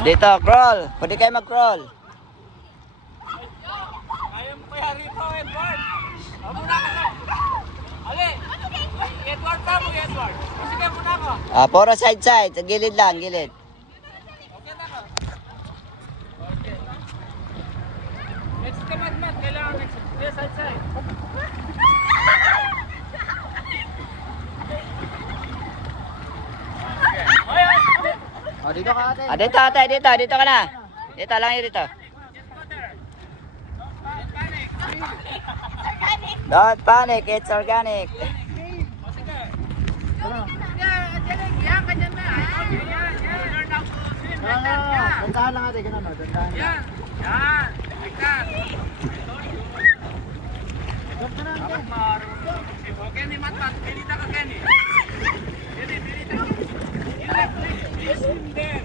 Dito, crawl. Pwede kayo mag-crawl. Kaya mo kaya rito, Edward. Amo na ka. Ali. Edward ka mo, Edward. Sige mo na ako. Puro side-side. Sa gilid lang, gilid. Okay na ka. Okay. Next naman, Matt. Kailangan next. Yes, side. Dito ka ate. Dito ate, dito ka na. Dito lang yun dito. Don't panic, it's organic. Dandahan lang ate, ganun o. Dandahan lang. Yan. Kenny, Matt. Pilita ka, Kenny. Pilita. Yes, in there.